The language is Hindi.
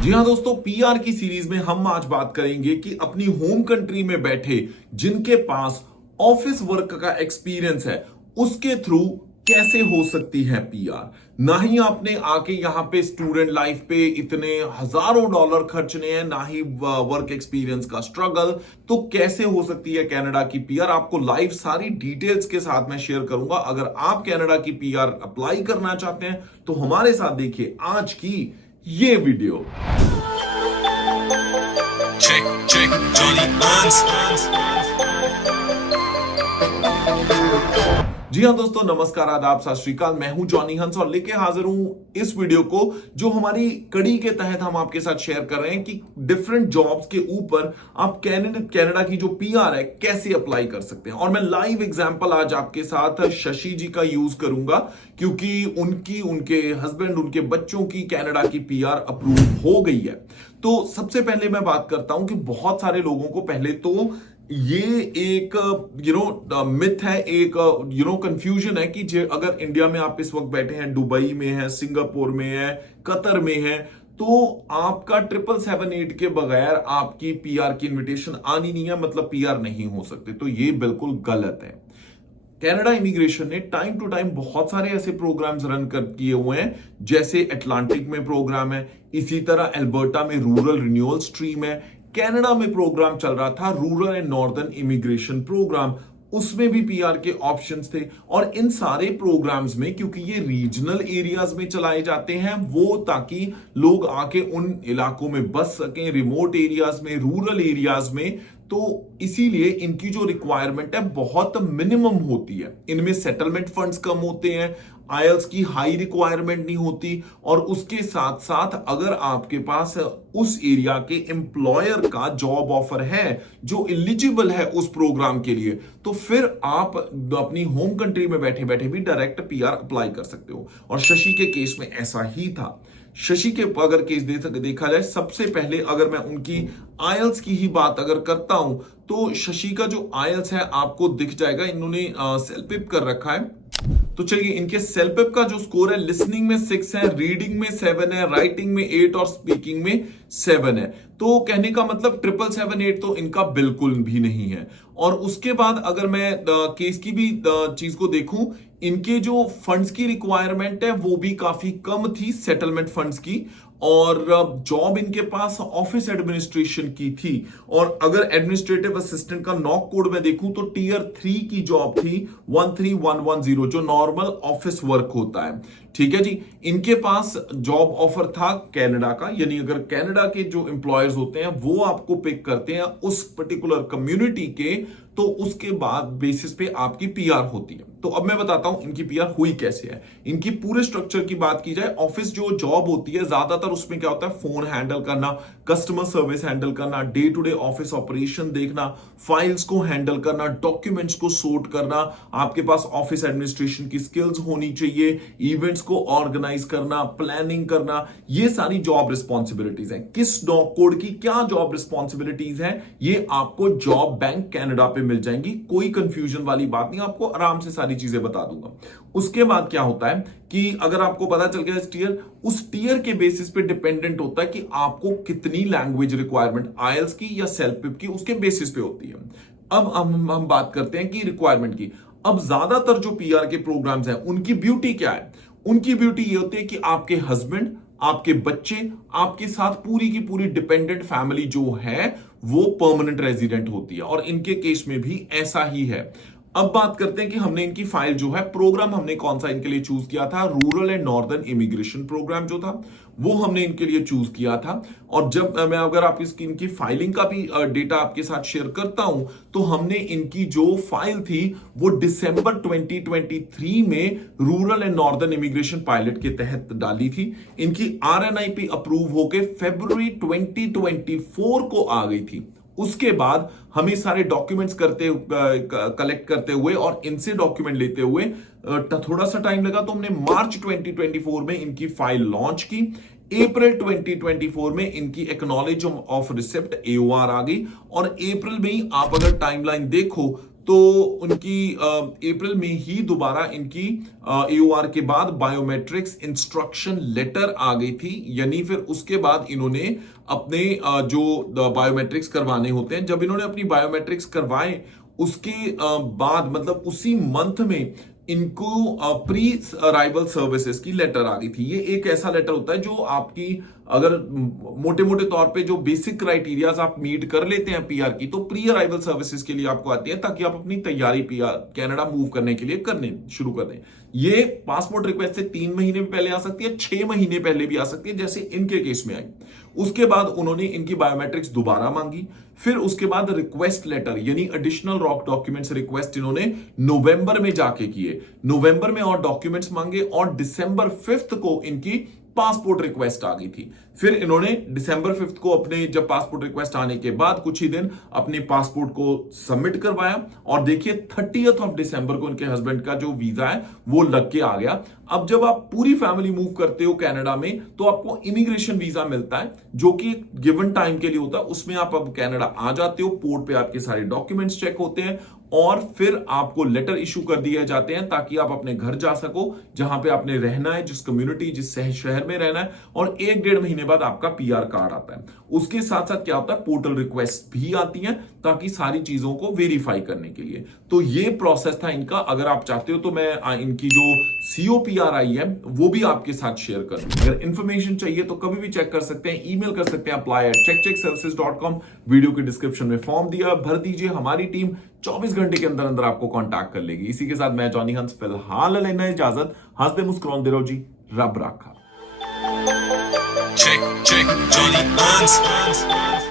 जी हाँ दोस्तों, पीआर की सीरीज में हम आज बात करेंगे कि अपनी होम कंट्री में बैठे जिनके पास ऑफिस वर्क का एक्सपीरियंस है उसके थ्रू कैसे हो सकती है पीआर। ना ही आपने आके यहाँ पे स्टूडेंट लाइफ पे इतने हजारों डॉलर खर्चने हैं, ना ही वर्क एक्सपीरियंस का स्ट्रगल। तो कैसे हो सकती है कनाडा की पीआर, आपको लाइव सारी डिटेल्स के साथ मैं शेयर करूंगा। अगर आप कनाडा की पीआर अप्लाई करना चाहते हैं तो हमारे साथ देखिए आज की ये video. Check, check, Johnny Hans. जी हाँ दोस्तों, नमस्कार, आदाब, सत श्री अकाल। मैं हूं जॉनी हंस और लेके हाजिर हूं इस वीडियो को जो हमारी कड़ी के तहत हम आपके साथ शेयर कर रहे हैं कि डिफरेंट जॉब्स के ऊपर आप कनाडा की जो पीआर है कैसे अप्लाई कर सकते हैं। और मैं लाइव एग्जांपल आज आपके साथ शशि जी का यूज करूंगा क्योंकि उनके हस्बैंड, उनके बच्चों की कनाडा की पीआर अप्रूव हो गई है। तो सबसे पहले मैं बात करता हूं कि बहुत सारे लोगों को पहले तो ये एक मिथ है, एक कंफ्यूजन है कि अगर इंडिया में आप इस वक्त बैठे हैं, दुबई में है, सिंगापुर में है, कतर में है, तो आपका 777 के बगैर आपकी पीआर की इनविटेशन आनी नहीं है, मतलब पीआर नहीं हो सकते। तो ये बिल्कुल गलत है। कनाडा इमिग्रेशन ने टाइम टू टाइम बहुत सारे ऐसे प्रोग्राम्स रन कर किए हुए हैं, जैसे अटलांटिक में प्रोग्राम है, इसी तरह अल्बर्टा में रूरल रिन्यूअल स्ट्रीम है, कनाडा में प्रोग्राम चल रहा था rural and northern immigration program, उसमें भी पीआर के ऑप्शंस थे। और इन सारे प्रोग्राम्स में क्योंकि ये रीजनल एरियाज में चलाए जाते हैं, वो ताकि लोग आके उन इलाकों में बस सकें, रिमोट एरियाज में, रूरल एरियाज में, तो इसीलिए इनकी जो रिक्वायरमेंट है बहुत मिनिमम होती है। इनमें सेटलमेंट फंड्स कम होते हैं, आईएलटीएस की हाई रिक्वायरमेंट नहीं होती, और उसके साथ साथ अगर आपके पास उस एरिया के एम्प्लॉयर का जॉब ऑफर है जो एलिजिबल है उस प्रोग्राम के लिए, तो फिर आप अपनी होम कंट्री में बैठे बैठे भी डायरेक्ट पीआर अप्लाई कर सकते हो। और शशि के केस में ऐसा ही था। शशि के अगर केस देखा जाए, सबसे पहले अगर मैं उनकी आईएलटीएस की ही बात अगर करता हूं तो शशि का जो आईएलटीएस है आपको दिख जाएगा, इन्होंने सेल्फ कर रखा है। तो चलिए, इनके सेल्फ का जो स्कोर है, लिसनिंग में 6 है, रीडिंग में 7 है, राइटिंग में 8 और स्पीकिंग में 7 है। तो कहने का मतलब 777 तो इनका बिल्कुल भी नहीं है। और उसके बाद अगर मैं केस की भी चीज को देखूं, इनके जो फंड्स की रिक्वायरमेंट है वो भी काफी कम थी, सेटलमेंट फंड्स की, और जॉब इनके पास ऑफिस एडमिनिस्ट्रेशन की थी। और अगर एडमिनिस्ट्रेटिव असिस्टेंट का नॉक कोड में देखूं तो टियर 3 की जॉब थी, 13110, जो नॉर्मल ऑफिस वर्क होता है। ठीक है जी, इनके पास जॉब ऑफर था कनाडा का, यानी अगर कनाडा के जो एम्प्लॉयर्स होते हैं वो आपको पिक करते हैं उस पर्टिकुलर कम्युनिटी के, तो उसके बाद बेसिस पे आपकी पीआर होती है। तो अब मैं बताता हूं इनकी पीआर हुई कैसे है। इनकी पूरे स्ट्रक्चर की बात की जाए, ऑफिस जो जॉब होती है ज्यादातर उसमें क्या होता है, फोन हैंडल करना, कस्टमर सर्विस हैंडल करना, day to day office operation देखना, फाइल्स को हैंडल करना, डॉक्यूमेंट्स को सोर्ट करना, आपके पास ऑफिस एडमिनिस्ट्रेशन की स्किल्स होनी चाहिए, इवेंट्स को ऑर्गेनाइज करना, प्लानिंग करना, ये सारी जॉब रिस्पॉन्सिबिलिटीज हैं। किस नॉक कोड की क्या जॉब रिस्पॉन्सिबिलिटीज हैं, ये आपको जॉब बैंक कनाडा पे मिल जाएंगी। कोई कंफ्यूजन वाली बात नहीं, आपको आराम से सारी चीजें बता दूंगा। उसके बाद क्या होता है कि अगर आपको पता चल गया इस टीयर, उस टीयर के बेसिस पे डिपेंडेंट होता है कि आपको कितनी लैंग्वेज रिक्वायरमेंट, आईएलटीएस की या सेल्फ की, उसके बेसिस पे होती है। अब हम बात करते हैं कि रिक्वायरमेंट की। अब ज्यादातर जो पीआर के प्रोग्राम्स हैं उनकी ब्यूटी क्या है? उनकी ब्यूटी ये होती है कि आपके हस्बैंड, आपके बच्चे, आपके साथ पूरी की पूरी डिपेंडेंट फैमिली जो है वो परमानेंट रेजिडेंट होती है, और इनके केस में भी ऐसा ही है। अब बात करते हैं कि हमने इनकी फाइल जो है, प्रोग्राम हमने कौन सा इनके लिए चूज किया था, rural and northern immigration program जो था वो हमने इनके लिए चूज किया था। और जब मैं अगर आप इनकी फाइलिंग का भी डेटा आपके साथ शेयर करता हूं, तो हमने इनकी जो फाइल थी वो दिसंबर 2023 में rural and northern immigration pilot के तहत डाली थी। इनकी आरएनआईपी अप्रूव होकर फरवरी 2024 को आ गई थी। उसके बाद हमें सारे डॉक्यूमेंट्स कलेक्ट करते हुए और इनसे डॉक्यूमेंट लेते हुए थोड़ा सा टाइम लगा, तो हमने मार्च 2024 में इनकी फाइल लॉन्च की। अप्रैल 2024 में इनकी एक्नॉलेज ऑफ रिसिप्ट एओआर आ गई, और अप्रैल में ही आप अगर टाइमलाइन देखो तो उनकी अप्रैल में ही दोबारा इनकी AOR के बाद बायोमेट्रिक्स इंस्ट्रक्शन लेटर आ गई थी, यानी फिर उसके बाद इन्होंने अपने जो बायोमेट्रिक्स करवाने होते हैं, जब इन्होंने अपनी बायोमेट्रिक्स करवाए उसके बाद मतलब उसी मंथ में इनको प्री अराइवल सर्विसेज की लेटर आ गई थी। ये एक ऐसा लेटर होता है जो आपकी अगर मोटे मोटे तौर पे जो बेसिक क्राइटेरियाज आप मीट कर लेते हैं पीआर की, तो प्री अराइवल सर्विसेज के लिए आपको आती है ताकि आप अपनी तैयारी पीआर कनाडा मूव करने के लिए करने शुरू कर दें। ये पासपोर्ट रिक्वेस्ट से 3 महीने पहले आ सकती है, 6 महीने पहले भी आ सकती है, जैसे इनके केस में आई। उसके बाद उन्होंने इनकी बायोमेट्रिक्स दोबारा मांगी, फिर उसके बाद रिक्वेस्ट लेटर यानी एडिशनल रॉक डॉक्यूमेंट्स रिक्वेस्ट इन्होंने नवंबर में जाके किए, नवंबर में और डॉक्यूमेंट्स मांगे, और दिसंबर 5 को इनकी पासपोर्ट रिक्वेस्ट आ गई थी। फिर इन्होंने दिसंबर 5 को अपने जब पासपोर्ट रिक्वेस्ट आने के बाद कुछ ही दिन अपने पासपोर्ट को सबमिट करवाया, और देखिए 30 दिसंबर को उनके हस्बैंड का जो वीजा है वो लग के आ गया। अब जब आप पूरी फैमिली मूव करते हो कनाडा में तो आपको इमिग्रेशन वीजा मिलता है जो कि गिवन टाइम के लिए होता है। उसमें आप अब कनाडा आ जाते हो, पोर्ट पे आपके सारे डॉक्यूमेंट्स चेक होते हैं और फिर आपको लेटर इशू कर दिए जाते हैं ताकि आप अपने घर जा सको जहां पे आपने रहना है, जिस कम्युनिटी जिस शहर में रहना है, और 1-1.5 महीने बाद आपका पीआर कार्ड आता है। उसके साथ साथ क्या होता है, पोर्टल रिक्वेस्ट भी आती है ताकि सारी चीजों को वेरीफाई करने के लिए। तो ये प्रोसेस था इनका। अगर आप चाहते हो तो मैं इनकी जो COPR आई है वो भी आपके साथ शेयर कर दूं। अगर इंफॉर्मेशन चाहिए तो कभी भी चेक कर सकते हैं, ईमेल कर सकते हैं apply@checkcheckservices.com। वीडियो के डिस्क्रिप्शन में फॉर्म दिया, भर दीजिए, हमारी टीम 24 घंटे के अंदर अंदर आपको कांटेक्ट कर लेगी। इसी के साथ मैं जॉनी हंस फिलहाल लेना इजाजत। हंसते मुस्कुराते रहो जी, रब राखा। Check, check, Johnny Hans.